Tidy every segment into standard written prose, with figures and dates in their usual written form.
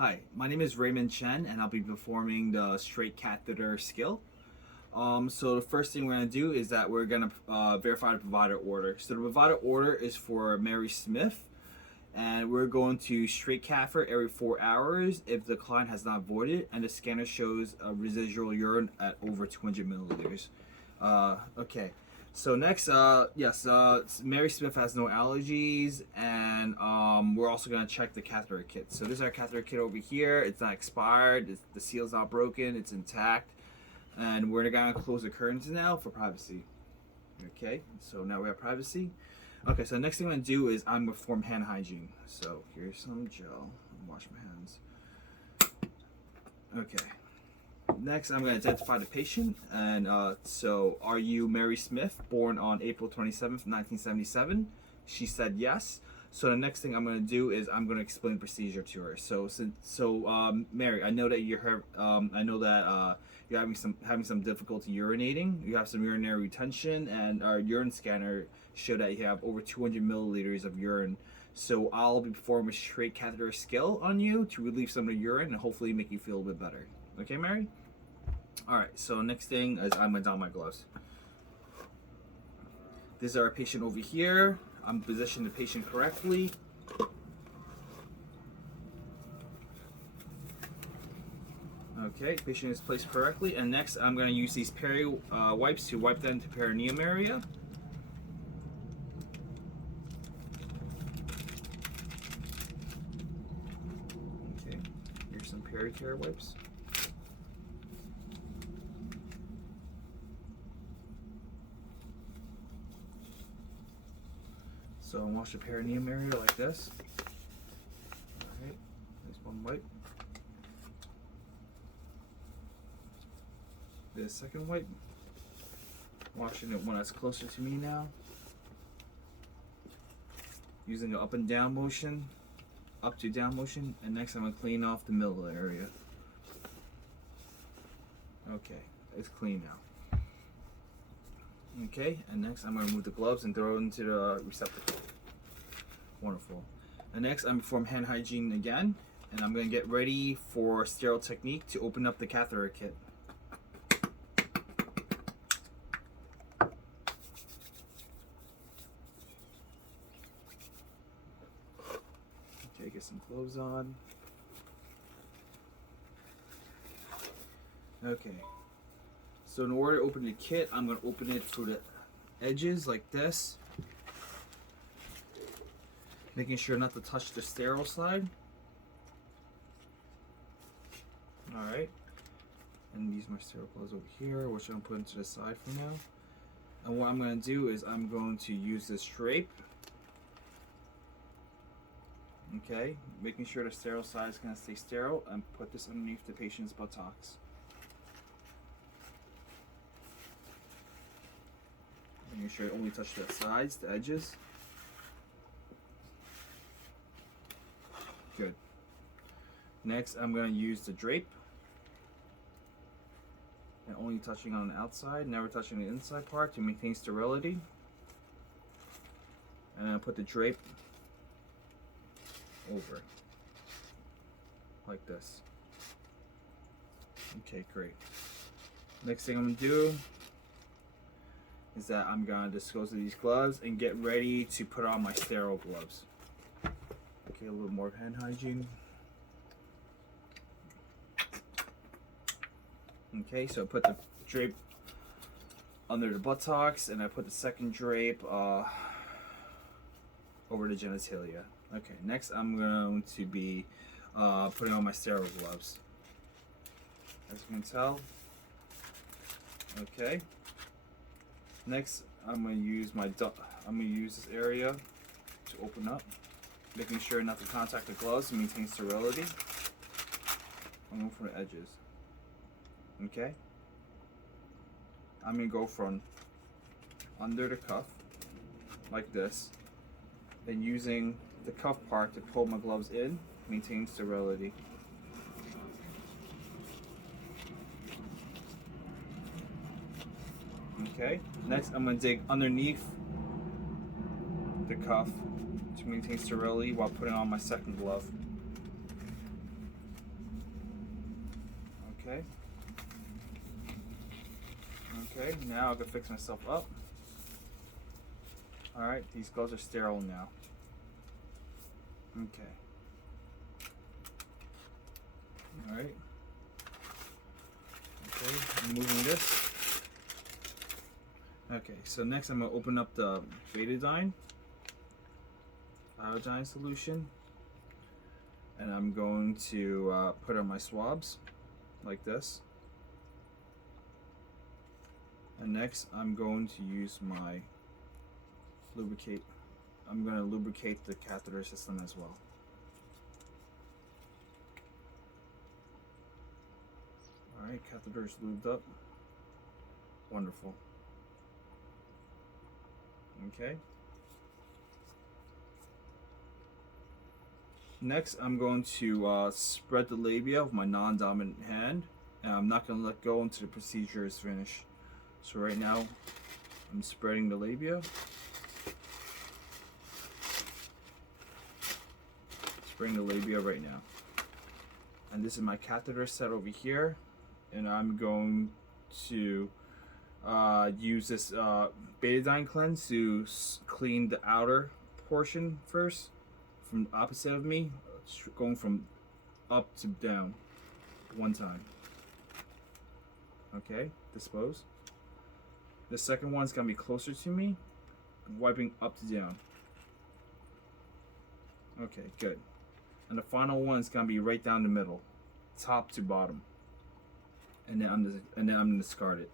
Hi, my name is Raymond Chen, and I'll be performing the straight catheter skill. So the first thing we're gonna do is that we're gonna verify the provider order. So the provider order is for Mary Smith, and we're going to straight catheter every 4 hours if the client has not voided and the scanner shows a residual urine at over 200 milliliters. Okay. So next, yes, Mary Smith has no allergies, and we're also gonna check the catheter kit. So this is our catheter kit over here. It's not expired. The seal's not broken. It's intact, and we're gonna close the curtains now for privacy. Okay. So now we have privacy. Okay. So the next thing I'm gonna do is I'm gonna perform hand hygiene. So here's some gel. Wash my hands. Okay. Next, I'm going to identify the patient. And so, are you Mary Smith, born on April 27th, 1977? She said yes. So the next thing I'm going to do is I'm going to explain the procedure to her. Mary, I know that you're having some difficulty urinating. You have some urinary retention, and our urine scanner showed that you have over 200 milliliters of urine. So I'll be performing a straight catheter skill on you to relieve some of the urine and hopefully make you feel a bit better. Okay, Mary? Alright, so next thing is I'm going to don my gloves. This is our patient over here. I'm positioning the patient correctly. Okay, patient is placed correctly. And next I'm going to use these peri wipes to wipe them to perineum area. Okay, here's some pericare wipes. So wash the perineum area like this. Alright, there's one wipe. This second wipe. Washing it when it's closer to me now. Using the up and down motion. Up to down motion. And next I'm going to clean off the middle area. Okay, it's clean now. Okay, and next I'm going to remove the gloves and throw it into the receptacle. Wonderful. And next I'm perform hand hygiene again, and I'm going to get ready for sterile technique to open up the catheter kit. Okay, get some gloves on. Okay. So in order to open the kit, I'm going to open it through the edges like this. Making sure not to touch the sterile side. Alright. And use my sterile gloves over here, which I'm putting to the side for now. And what I'm going to do is I'm going to use this drape. Okay. Making sure the sterile side is going to stay sterile, and put this underneath the patient's buttocks. Making sure I only touch the sides, the edges. Good. Next, I'm going to use the drape. And only touching on the outside, never touching the inside part to maintain sterility. And I'll put the drape over. Like this. Okay, great. Next thing I'm going to do is that I'm going to dispose of these gloves and get ready to put on my sterile gloves. Okay, a little more hand hygiene. Okay, so I put the drape under the buttocks, and I put the second drape over the genitalia. Okay, next I'm going to be putting on my sterile gloves. As you can tell. Okay. Next, I'm going to use this area to open up, making sure not to contact the gloves and maintain sterility. I'm going for the edges. Okay. I'm going to go from under the cuff, like this, and using the cuff part to pull my gloves in, maintain sterility. Okay, next I'm going to dig underneath the cuff to maintain sterility while putting on my second glove. Okay. Okay, now I can fix myself up. Alright, these gloves are sterile now. Okay. Alright. Okay, I'm moving this. Okay, so next I'm going to open up the betadine iodine solution, and I'm going to put on my swabs like this. And next I'm going to use my lubricate. I'm going to lubricate the catheter system as well. Alright, catheter is lubed up. Wonderful. Okay. Next, I'm going to spread the labia with my non-dominant hand, and I'm not going to let go until the procedure is finished. So right now, I'm spreading the labia. Spreading the labia right now. And this is my catheter set over here, and I'm going to use this betadine cleanse to clean the outer portion first, from the opposite of me, going from up to down one time. Okay, dispose. The second one's gonna be closer to me, wiping up to down. Okay, good. And the final one is gonna be right down the middle, top to bottom. And then I'm gonna discard it.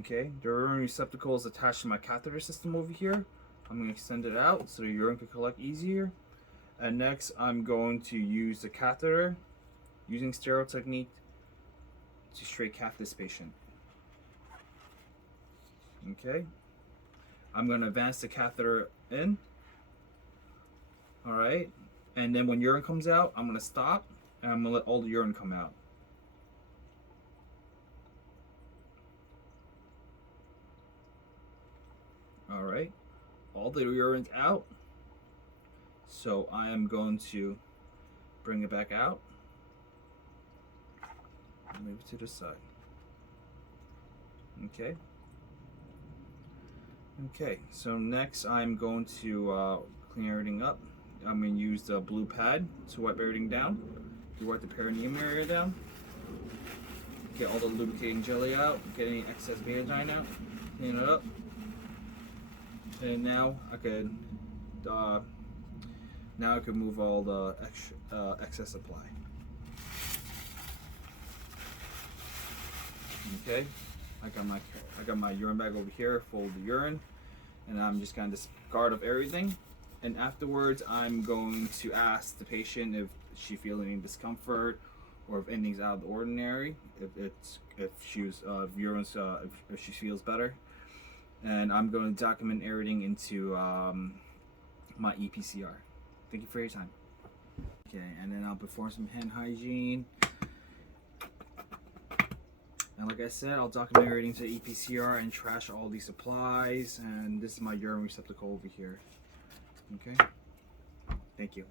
Okay, the urine receptacle is attached to my catheter system over here. I'm going to extend it out so the urine can collect easier. And next, I'm going to use the catheter using sterile technique to straight cath this patient. Okay, I'm going to advance the catheter in. Alright, and then when urine comes out, I'm going to stop and I'm going to let all the urine come out. Alright, all the urine's out, so I am going to bring it back out, move it to the side. Okay. Okay, so next I'm going to clean everything up. I'm going to use the blue pad to wipe everything down, to wipe the perineum area down, get all the lubricating jelly out, get any excess betadine out, clean it up. And now I could move all the excess supply. Okay, I got my urine bag over here full of the urine, and I'm just gonna discard of everything. And afterwards, I'm going to ask the patient if she feels any discomfort or if anything's out of the ordinary, if she feels better. And I'm going to document everything into my EPCR. Thank you for your time. Okay, and then I'll perform some hand hygiene. And like I said, I'll document everything to EPCR and trash all these supplies. And this is my urine receptacle over here. Okay, thank you.